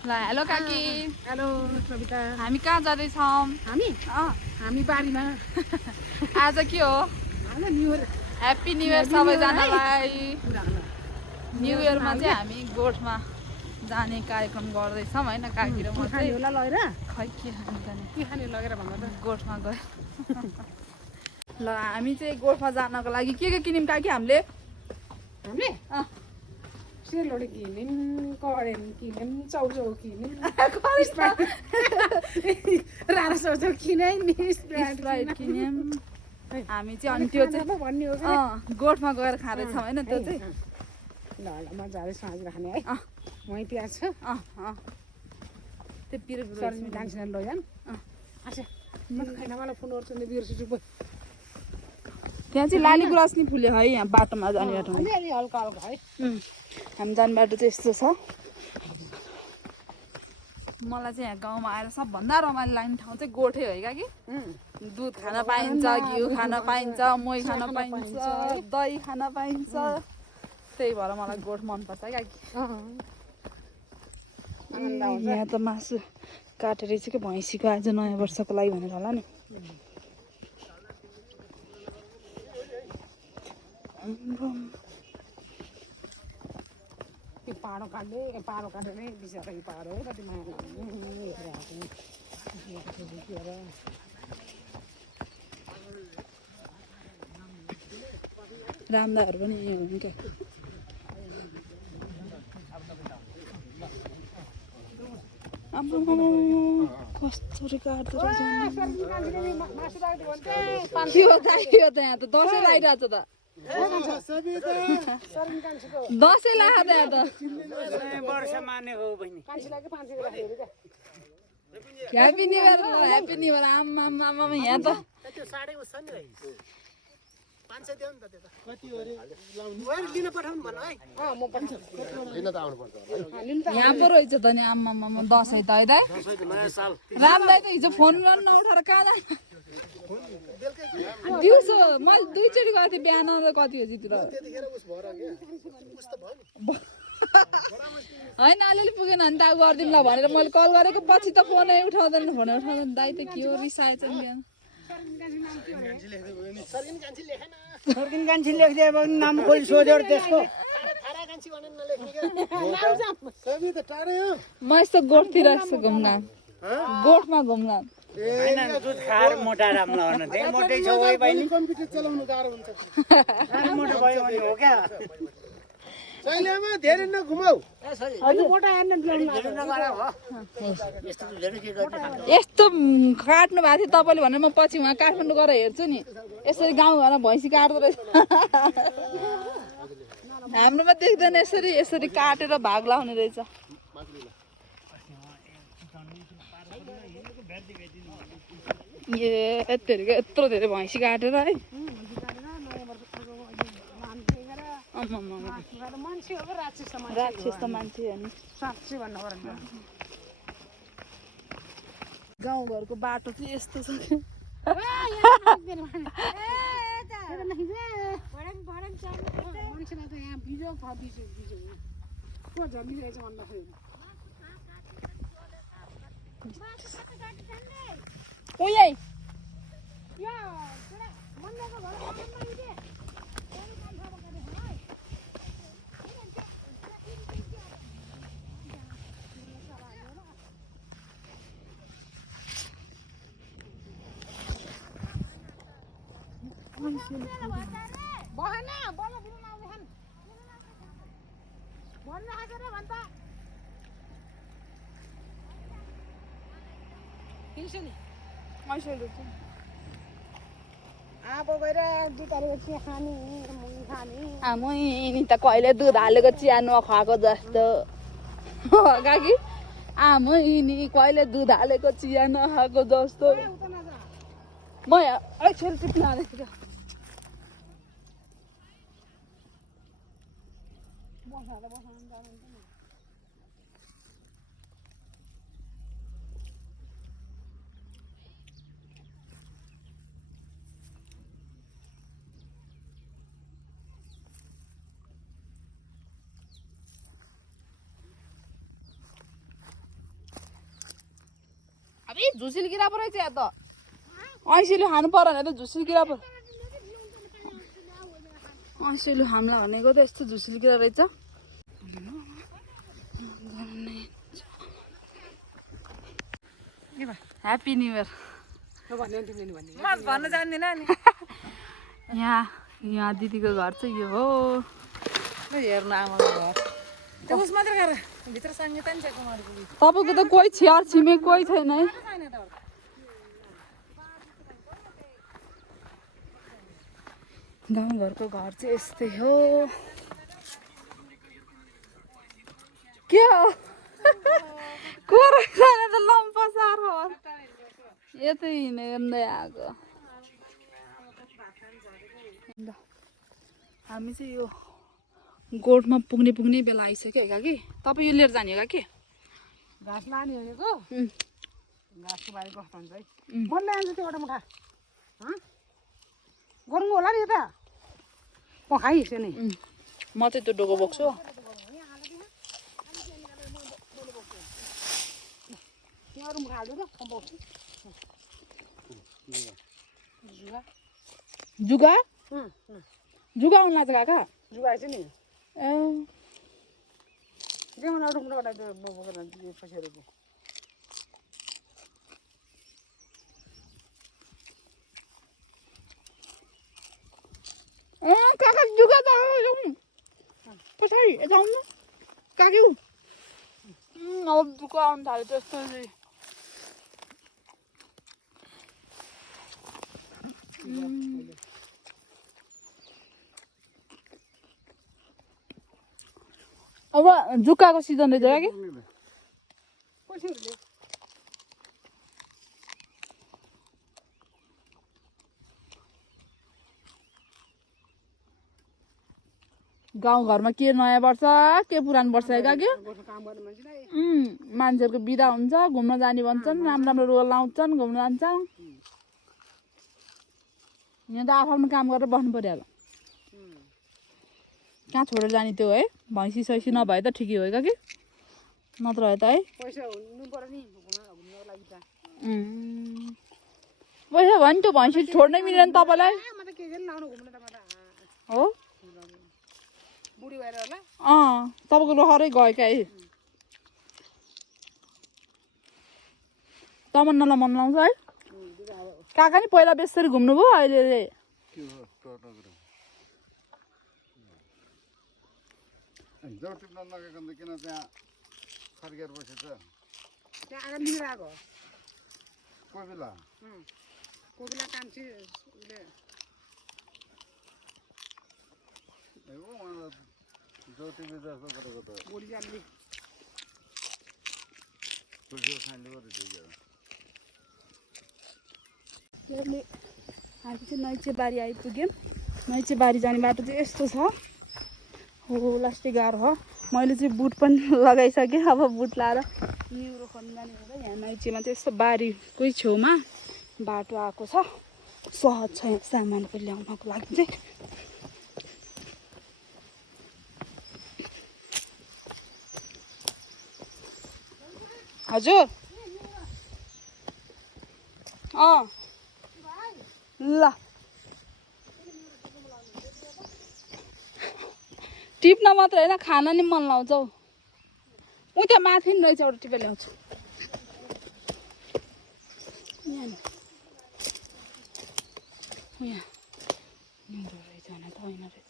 ल हेलो काकी हेलो सविता हामी कहाँ जाँदैछौँ हामी बारीमा आज के हो new year happy new year सबैजनालाई न्यु इयरमा चाहिँ हामी गोठमा जाने कार्यक्रम गर्दैछौँ होइन काकी र म चाहिँ होला लगेर खै के खानु जाने के खाने लगेर भन्दा त गोठमा गयो ल हामी चाहिँ गोठमा जानको लागि के किन्यौँ काकी हामीले सेलरोटी किन्यौँ करेन्ट किन्यौँ चौचौ किन्यौँ रारा चौचौ किने नि स्प्राइट किन्यौँ हामी चाहिँ अनि त्यो चाहिँ भन्ने हो गोठमा गएर खाँदैछौँ होइन त्यो चाहिँ ल मजाले साँझ खाने है मै प्याज छ त्यो पिरो जान्छ लैजान् अच्छा म खाना मलाई फोन गर्छु नि बिर्छु चुप त्यहाँ चाहिँ लाली गुराँस नि फुल्यो है यहाँ बाटोमा जाने बाटोमा अलि हल्का हल्का है हामी जाने बाटो चाहिँ यस्तो छ मलाई चाहिँ यहाँ गाउँमा आएर सबभन्दा रमाइलो लाग्ने ठाउँ चाहिँ गोठै हो है कि दुध खान पाइन्छ घिउ खान पाइन्छ मही खान पाइन्छ दही खान पाइन्छ त्यही भएर मलाई गोठ मनपर्छ है काकी यहाँ त मासु काटेर चाहिँ के भैँसीको आज नयाँ वर्षको लागि भनेर होला नि पाडो काटेर बिचरा पाडो कति माया लाग्ने रामदाहरू पनि यहीँ हुन् क्या कस्तो काट्दो रहेछ के हो त यहाँ त दसैँ लागिरहेको छ त दसैँ लाग्यो त यहाँ त ह्याप्पी न्यु इयर आमा यहाँ त यहाँ पो रहेछ त नि आम्मा दसैँ त है दाइ राम दाइ त हिजो फोन गर्नु नउठाएर कहाँ जानु दिउँसो मैले दुईचोटि गएको थिएँ बिहान कति बजीतिर होइन अलिअलि पुगेन भने त अब गरिदिउँ ल भनेर मैले कल गरेको पछि त फोनै उठाउँदैन दाइ त के हो रिसाएछ नि बिहान सर्किन कान्छी लेख्दै अब नाम खोली सोध्यो त्यसको म यस्तो गोठतिर यस्तो घुमघाम गोठमा घुमघाम दुध खाएर मोटा राम्रो हुन त्यही मोटै छ वही बहिनी कम्प्युटर चलाउनु गाह्रो हुन्छ मोटो भयो भने हो क्या शैलीमा धेरै नघुमाऊ मोटा हेर्न यस्तो काट्नु भएको थियो तपाईँले भनेर म पछि उहाँ काठमाडौँ गएर हेर्छु नि यसरी गाउँ घरमा भैँसी काट्दो रहेछ हाम्रोमा देख्दैन यसरी काटेर भाग लाउने रहेछ ए यत्रो धेरै भैँसी काटेर है राक्षस त मान्छे हो नि गाउँघरको बाटो चाहिँ यस्तो छ आमै त कहिले दुध हालेको चिया नखुवाएको जस्तो काकी आमै नि कहिले दुध हालेको चिया नखाएको जस्तो म एकछिन टिप्न हालेको थियो अरे झुसिल किरा पो रहेछ यहाँ त ऐँसीले खानु पर्यो भने त झुसिल किरा पो ऐँसीले हामीलाई भनेको त यस्तो झुसिल किरा रहेछ ह्याप्पी न्यु इयर भन्न जान्दिनँ नि यहाँ दिदीको घर चाहिँ यो हो हेर्नु आमाको घर त्यो उस मात्र गर भित्र सङ्गीता नि छ कुमारको तपाईँको त कोही छर छिमेक कोही छैन है गाउँघरको घर चाहिँ यस्तै हो के हो को रहेछ त लम्पसार हो यतै हिँड्दै आएको हामी चाहिँ यो गोठमा पुग्ने बेला आइसक्यो क्या कि तपाईँ यो लिएर जाने हो कि घाँस लाने भनेको घाँसको बारी कस्तो हुन्छ है म ल्याउँछु त्यो एउटा मुठा गरौँ होला नि यता पखाइसक्यो नि म चाहिँ त्यो डोको बोक्छु अरू मुठा हाल्छु ल बोक्छु जुगा जुगा आउनु लाग्छ काका जुगाएछ नि ए ल्याउनु एउटा मुठाबाट त्यो बोकेर पछाडिको काका जुगा जाउँ पछाडि यता आउनु काक्यु अब दुःख आउनु थाल्यो त्यस्तो चाहिँ अब जुकाको सिजन रहेछ कि कसरी गाउँघरमा के नयाँ वर्ष के पुरानो वर्ष है काक्यु काम गर्ने मान्छेलाई मान्छेहरूको बिदा हुन्छ घुम्न जाने भन्छन् राम्रो लुगा लाउँछन् घुम्न जान्छ यहाँ त आफ्नो काम गरेर बस्नु पर्यो होला कहाँ छोडेर जाने त्यो है भैँसी सैँसी नभए त ठिकै हो कि नत्र है त है पैसा हुनु पर्यो नि घुम्नको लागि त पैसा भयो नि त्यो भैँसी छोड्नै मिलेन तपाईँलाई म त के गरी लाउनु घुम्नु त म त हो बुढी भएर होला तपाईँको लहरै गयो क्या है तमन्नालाई मन लाउँछ है काका नि पहिला बेसरी घुम्नुभयो अहिले जब टिप्न नगएको त किन त्यहाँ फर्केर बसेछ त्यहाँ आएर लिएर आएको कोही बेला कोही बेला कान्छी उसले जो टिपी जस्तो गरेको त बुढी जान्ने खुर्सी खाइले गरिदियो हामी चाहिँ नैचे बारी आइपुग्यौँ नैचे बारी जाने बाटो चाहिँ यस्तो छ हो लास्टै गाह्रो हो मैले चाहिँ बुट पनि लगाइसकेँ अब बुट लाएर निउरो खन्नु जाने हो यहाँ नैचेमा चाहिँ यस्तो बारीकै छेउमा बाटो आएको छ सहज छ यहाँ सामानहरू ल्याउनको लागि चाहिँ हजुर ल टिप्न मात्र होइन खाना नि मन लाउँछ हौ ऊ त्यहाँ माथि नि रहेछ एउटा टिपेर ल्याउँछु यहाँ निउरो रहेछ भने त होइन रहेछ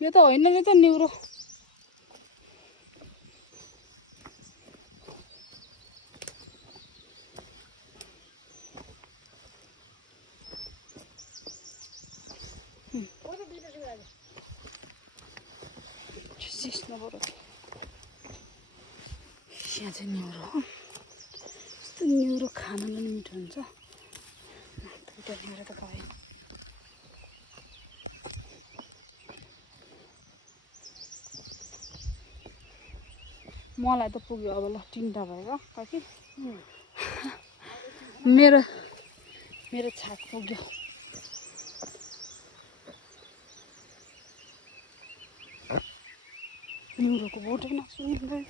यो त होइन रहेछ निउरो यहाँ चाहिँ निउरो हो यस्तो निउरो खानालाई नि मिठो हुन्छ दुइटा निउरो त भयो मलाई त पुग्यो अब ल 3टा भयो काकी मेरो छाक पुग्यो निउरोको बोटै नसुनिँदै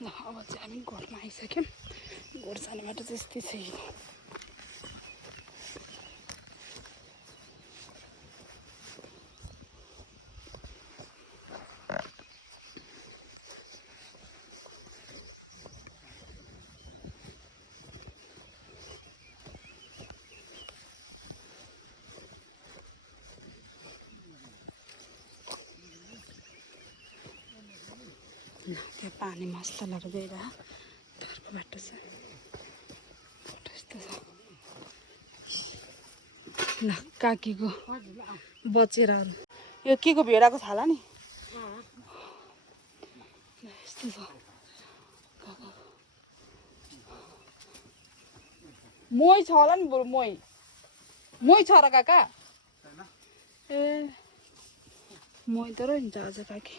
ल अब चाहिँ हामी गोठमा आइसक्यौँ गोठ जाने बाटो चाहिँ यस्तै छ यो त्यहाँ पानी मस्त लागेर गइरह घरको बाटो छ बाटो यस्तो छ ल काकीको बचेराहरू यो के को भेडाको छाला नि यस्तो छ मोही छ होला नि बरु मोही मोही छ र काका ए मोही त रहन्छ आज काकी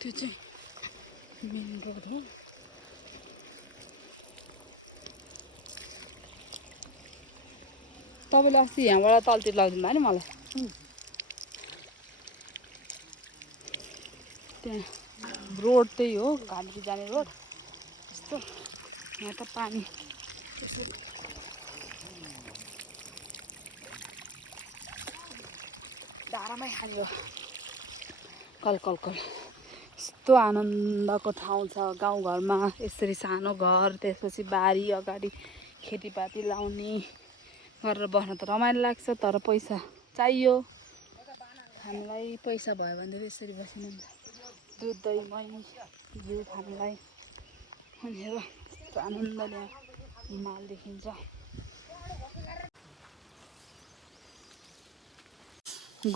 त्यो चाहिँ मेन रोड हो तपाईँले अस्ति यहाँबाट तलतिर लगिदिनु भयो नि मलाई त्यहाँ रोड त्यही हो घाँटी जाने रोड यस्तो यहाँ त पानी धारामै खाने हो कल कल कल यस्तो आनन्दको ठाउँ छ गाउँघरमा यसरी सानो घर त्यसपछि बारी अगाडि खेतीपाती लाउने गरेर बस्न त रमाइलो लाग्छ तर पैसा चाहियो हामीलाई पैसा भयो भने यसरी बसिनु दुध दही मही घिउ खानुलाई भनेर यस्तो आनन्दले हिमाल देखिन्छ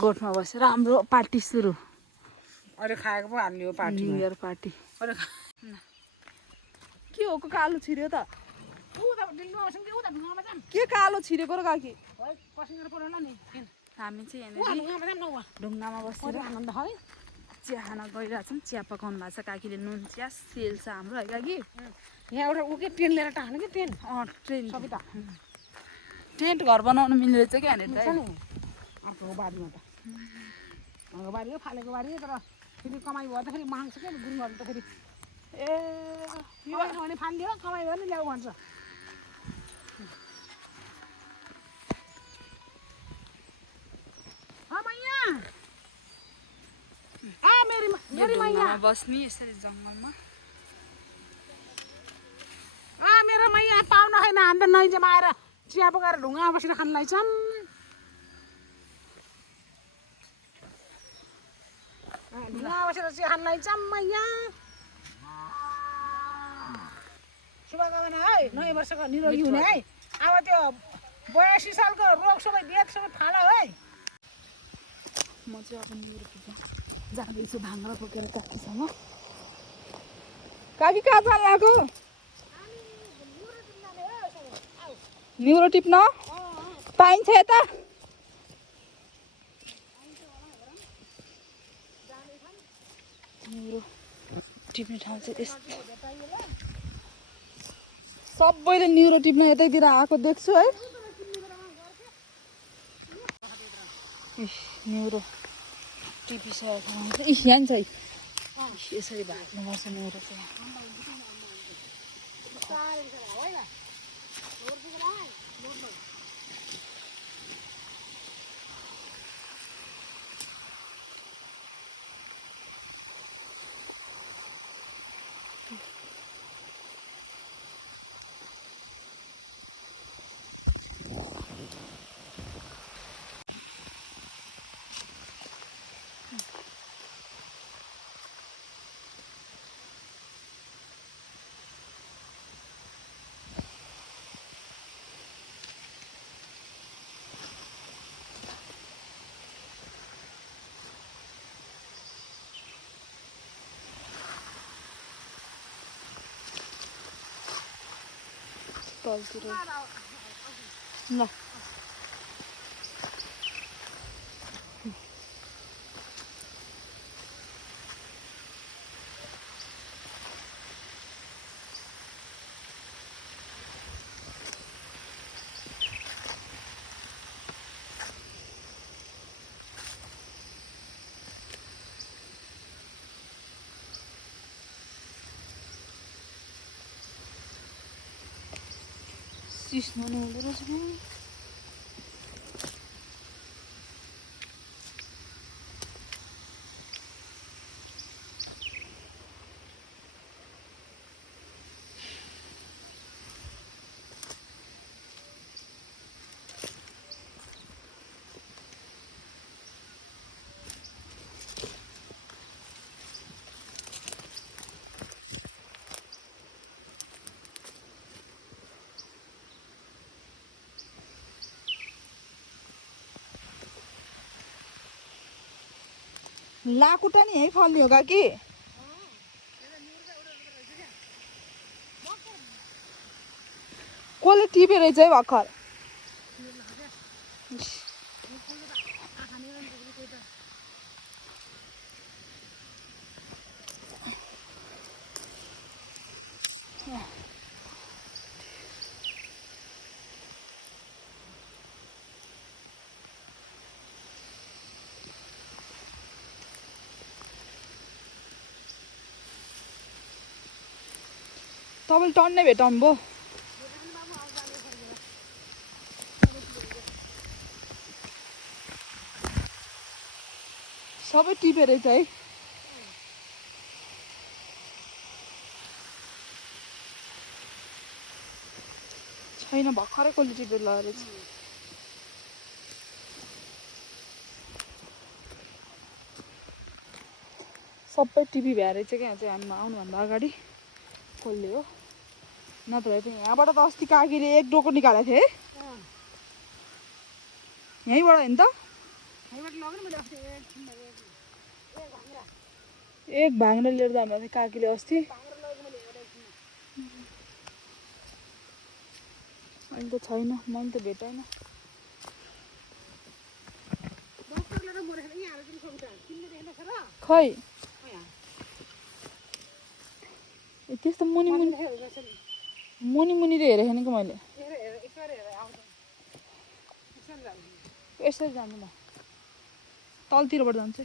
गोठमा बसेर हाम्रो पार्टी सुरु अहिले खाएको पो हाल्ने हो पार्टी न्यु इयर पार्टी के हो कालो छिर्यो त के कालो छिरेको र काकी हामी चाहिँ यहाँनिर ढुङ्गामा बसेर आनन्द है चिया खान गइरहेछौँ चिया पकाउनु भएको छ काकीले नुन चिया सेल छ हाम्रो है काकी यहाँ एउटा उके टेन लिएर टाक्ने कि टेन ट्रेन सबै टेन्ट घर बनाउनु मिल्ने रहेछ क्या यहाँनिर अर्को बारीमा त अर्को बारी हो फालेको बारी हो तर फेरि कमाइ भयो त फेरि माग्छ क्या गुरुङहरू त फेरि ए भने फालिदियो कमाइ भयो नि ल्याऊ भन्छ ढुङ्गामा बस्ने यसरी जङ्गलमा मेरो मैया पाउन छैन हाम्रो नै जमाएर चिया पकाएर ढुङ्गामा बसेर खानलाई छन् ढुङ्गामा बसेर चिया खानलाई छन् मैया शुभकामना है नयाँ वर्षको निरोगी हुने है अब त्यो 82 सालको रोग सबै बेद सबै फाला है म चाहिँ अब न्युरो पुग्छ जाँदैछु भाङ्रा बोकेर काकीसँग काकी कहाँ जानु लाग्यो न्युरो टिप्न पाइन्छ यता न्युरो टिप्ने ठाउँ चाहिँ यस्तो सबैले न्युरो टिप्न यतैतिर आएको देख्छु है न्युरो टिपिसकेको हुन्छ यहाँ नि छ यसरी भाग्नुपर्छ न्युरो चाहिँ तलतिर ल सिस्नो नि हुँदो रहेछ नि लाकुटा नि यही फल्ने हो कि कसले टिपेर रहेछ है भर्खर तपाईँले टन्नै भेटाउनु भयो सबै टिपेर रहेछ है छैन भर्खरै कसले टिपेर लगाएर रहेछ सबै टिपी भ्याएर चाहिँ क्या चाहिँ हामीमा आउनुभन्दा अगाडि कसले हो नत्र चाहिँ यहाँबाट त अस्ति काकीले एक डोको निकालेको थिएँ यहीँबाट होइन त एक भाङ्रा लिएर जानु थियो काकीले अस्ति अहिले त छैन मैले त भेटाइनँ खै त्यस्तो मुनि मुनिले हेरेको नि कि मैले यसरी जानु म तलतिरबाट जान्छु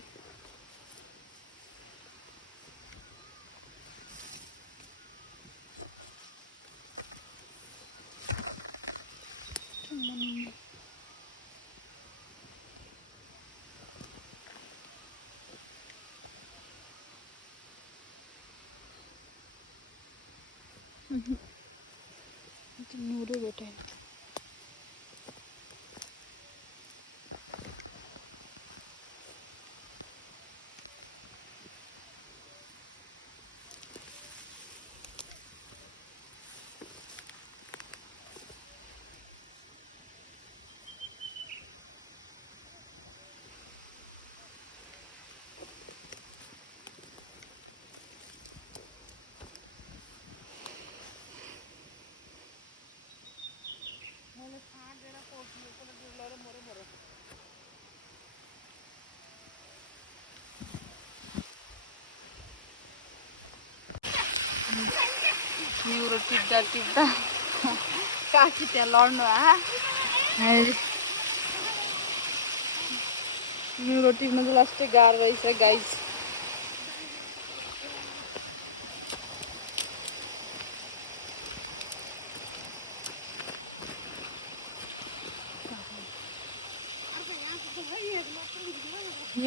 नुरै भेटाएन न्युरो टिप्दा टिप्दा काकी त्यहाँ लड्नु न्युरो टिप्नु चाहिँ लास्टै गाह्रो रहेछ गाइस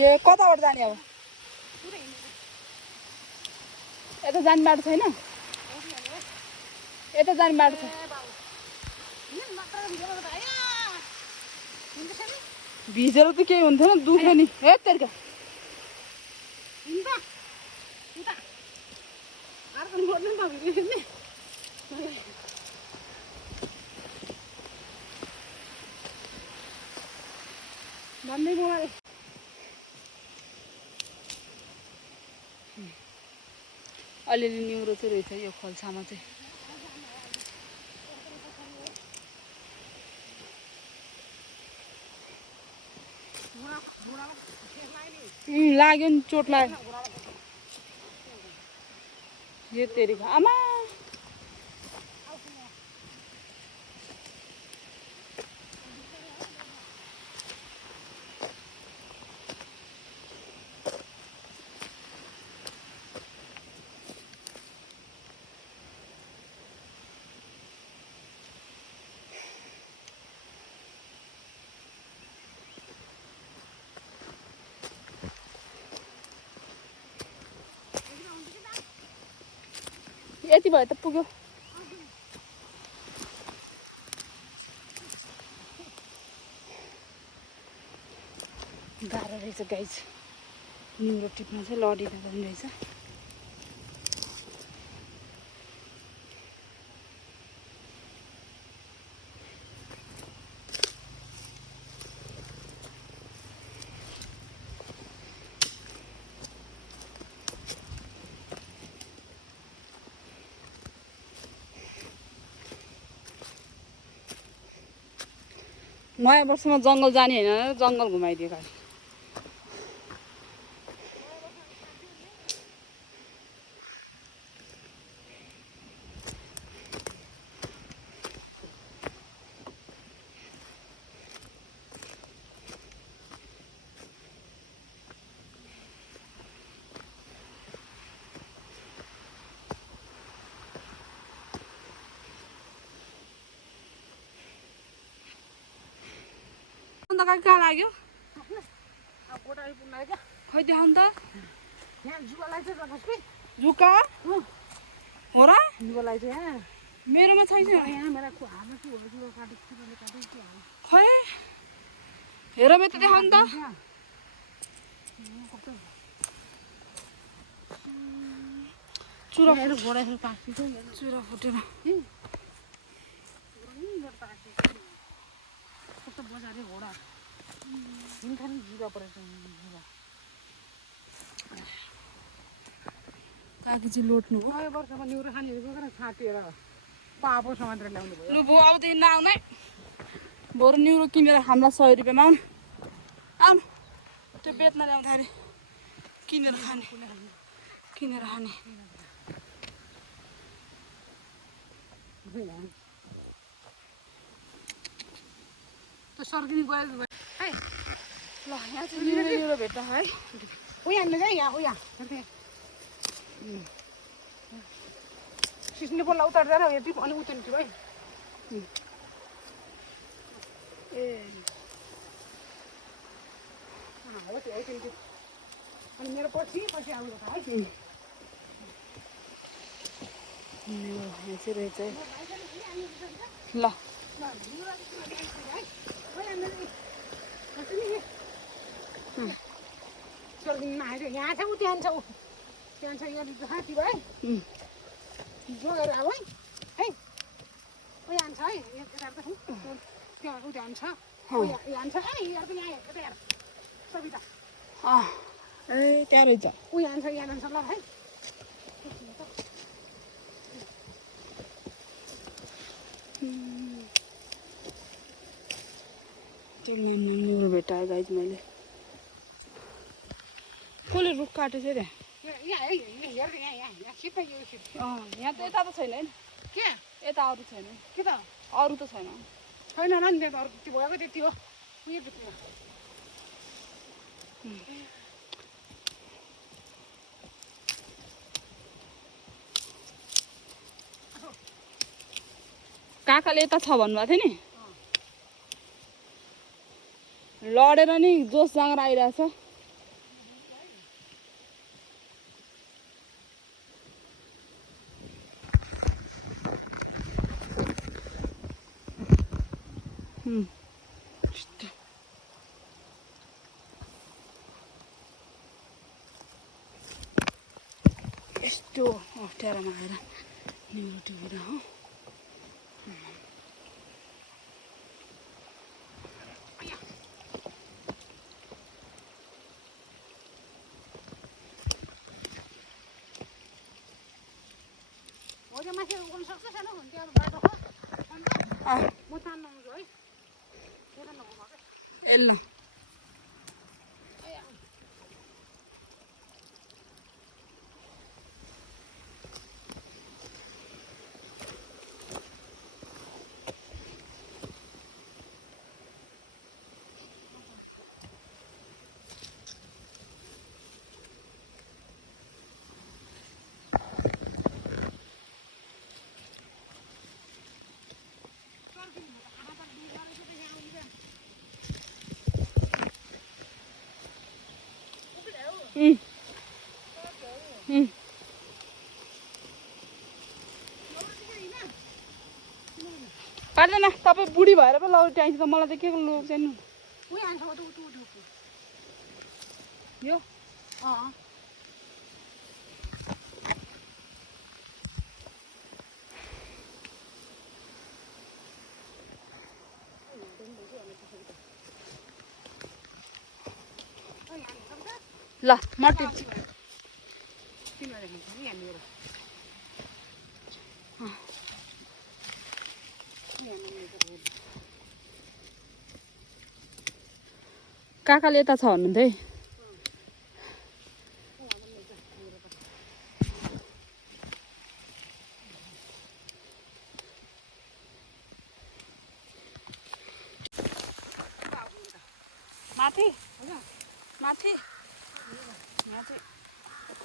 ए कताबाट जाने अब यता जाने बाटो छैन यता जाने बाटो छ भिजेर त केही हुन्थेन दुख्यो नि हे तेर्का भन्दै मलाई अलिअलि न्युरो चाहिँ रहेछ यो खोल्सामा चाहिँ लाग्यो नि चोट लाग्यो यो तेरी आमा यति भयो त पुग्यो गाह्रो रहेछ गाइज निउरो टिप्न चाहिँ लडिँदा पनि रहेछ नयाँ वर्षमा जङ्गल जाने होइन जङ्गल घुमाइदियो गाडी अन्त कहाँ लाग्यो गोटा आइपुग्नु लाग्यो खै देखाउनु त यहाँ जुवालाई चाहिँ जबरजस्ती जुका हो र जुवालाई चाहिँ यहाँ मेरोमा छैन यहाँ मेरो हातमा के हो जुवा काटेको खै हेर त देखाउनु त चुरा गोडा पाक्छु चुरा फुटेर बजारे घोडा हिँड्थाने जुवा परेछ जुवा काकी चाहिँ लोट्नु हो नयाँ वर्षमा निउरो खानेहरू गएर छाँटेर पापो समातेर ल्याउनु भयो लु भो आउँदैन नआउनै बरु निउरो किनेर हामीलाई 100 रुपियाँमा आउनु आउनु त्यो बेच्न ल्याउँदाखेरि किनेर खाने त्यो सर्किनी गएर है ल यहाँ चाहिँ निउरो भेट्छ है उयो हान्नु चाहिँ यहाँ उयो सिस्ने बोल्ला उतार्दैन यति अनि उतार्नु है ए हो त्यो है त्यो अनि मेरो पछि आउनु है यहाँ चाहिँ रहेछ है ल सर्किनीमा आएर यहाँ छ ऊ त्यहाँ छ यहाँ हाती भाइ जोगेर अब है उयो हान्छ है त्यहाँ ऊ त्यहाँ छ यहाँ छ है यहाँ पनि यहाँ हेर्छ त्यहाँ सविता ए त्यहाँ रहेछ ऊ यहाँ छ यहाँ जान्छ ल है त्यो निउरो भेटाएँ गाइज मैले कसले रुख काटेछ रे यहाँ है हेर यहाँ सिधै यो सिट यहाँ त यता त छैन है के यता अरू छैन के त अरू त छैन छैन होला नि त्यहाँ त अरू त्यो भएको त्यति हो उयो भित्रमा काकाले यता छ भन्नुभएको थियो नि लडेर नि जोस जाँगर आइरहेछ यस्तो अप्ठ्यारोमा आएर निउरो टिपेर हो हो त्यो माथि उक्नु सक्छ छैन त्यो बाटो हो म तान्नु आउँछु है एल्नु काट्दैन तपाईँ बुढी भएर पो लौटी आइन्छ त मलाई त के को लोभ चाहिँ नि उही आन्छ यो अँ ल म टिप्छु काकाले यता छ भन्नुहुन्थ्यो है माथि माथि यहाँ चाहिँ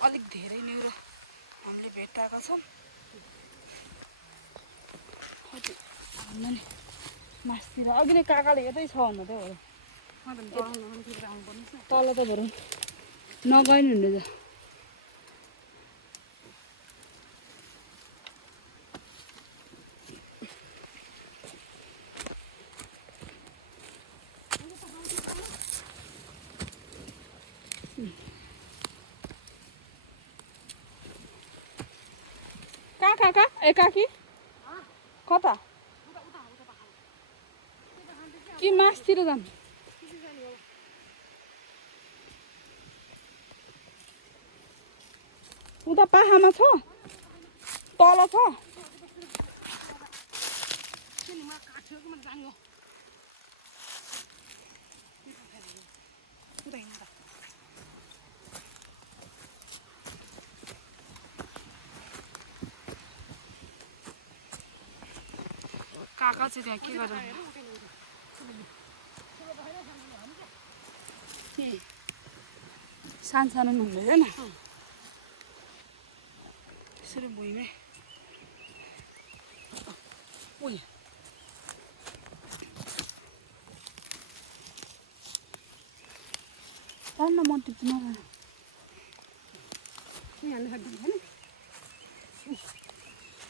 अलिक धेरै न्युरो हामीले भेटाएका छौँ भन्दा नि मासतिर अघि नै काकाले यतै छ भन्दा थियो तल त बरु नगए नि हुने त कहाँ काका ए काकी कता कि मासतिर जानु उता पाखामा छ तल छ काका चाहिँ त्यहाँ के गरेर सानो सानो हुँदैन यसरी भुइँमै उयो न म टिप्छु नगर्नु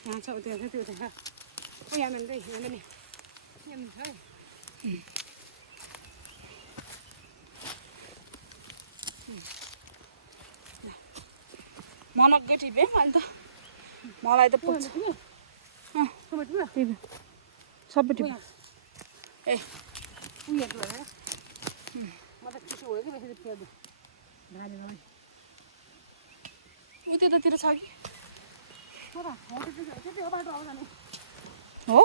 यहाँ छ त्यो छ त्यो छ यहाँ मान्दै यहाँ नि यहाँ छ मनग्गै टिपेँ अनि त मलाई त पुग्छ टिप्यो सबै टिप्यो ए उयो गरेर म त चिसो भयो कि बेसी त्यो भाले भाले उ त्यतातिर छ कि छोरा हो त्यो बाटो आउँछ नि हो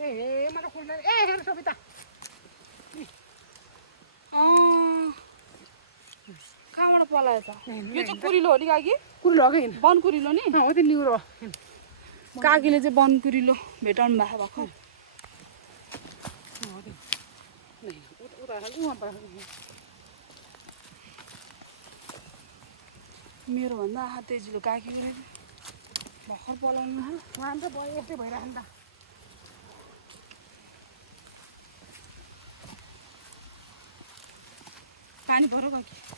ए म त खोल्दा ए हेर सबिता कहाँबाट पलायो त यो चाहिँ कुरिलो हो नि काकी कुरिलो हो कि वन कुरिलो नि हो त्यो न्युरो काकीले चाहिँ वन कुरिलो भेटाउनु भएको भएको मेरो भन्दा तेजिलो काकी भर्खर पलाउनु उहाँ त भयो यस्तै भइरहेको नि त पानी भरौ काकी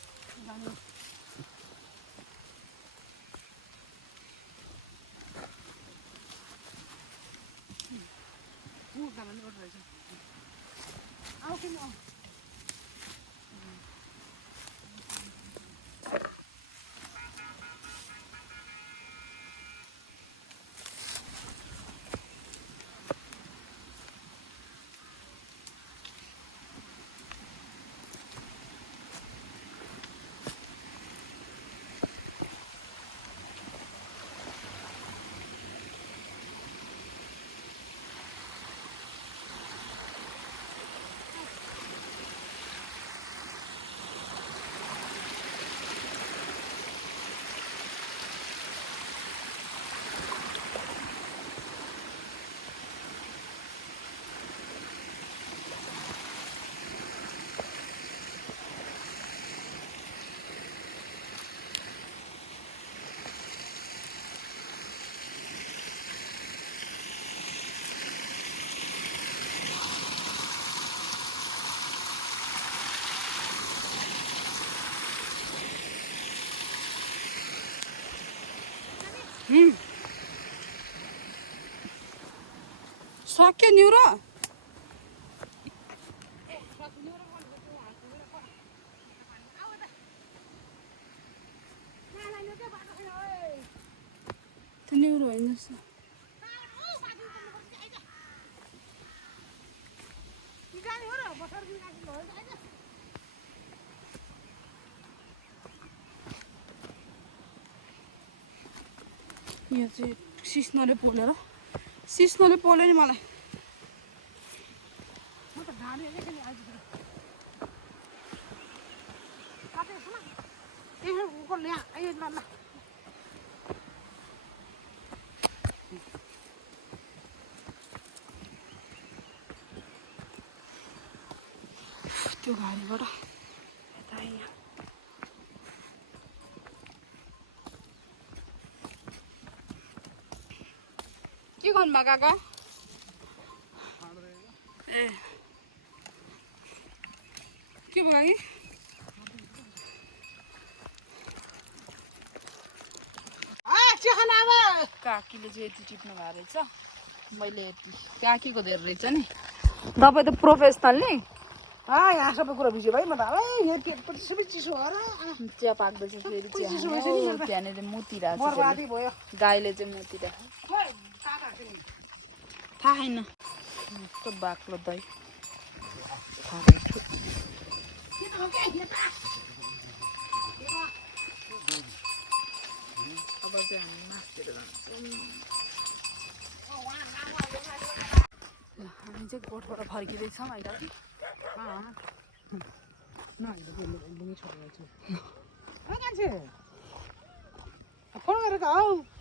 सक्यो न्युरो त्यो न्युरो होइन जस्तो यहाँ चाहिँ सिस्नोले पोल्यो नि मलाई त्यो घारीबाट यता यहाँ के गर्नुभयो काका ए के भयो काकी काकीले चाहिँ यति टिप्नु भएको रहेछ मैले यति काकीको धेरै रहेछ नि तपाईँ त प्रोफेसनल नि यहाँ सबै कुरा भिज्यो भाइ म त यो पेट पनि सबै चिसो भएर चिया पाक्दैछ फेरि चिया त्यहाँनिर मुतिरहेको छ बर्बादी भयो गाईले चाहिँ मुतिरहेको थाहा छैन यस्तो बाक्लो दही अब चाहिँ हामी मासतिर जान्छौँ हामी चाहिँ गोठबाट फर्किँदैछौँ अहिले फोन गरेको हौ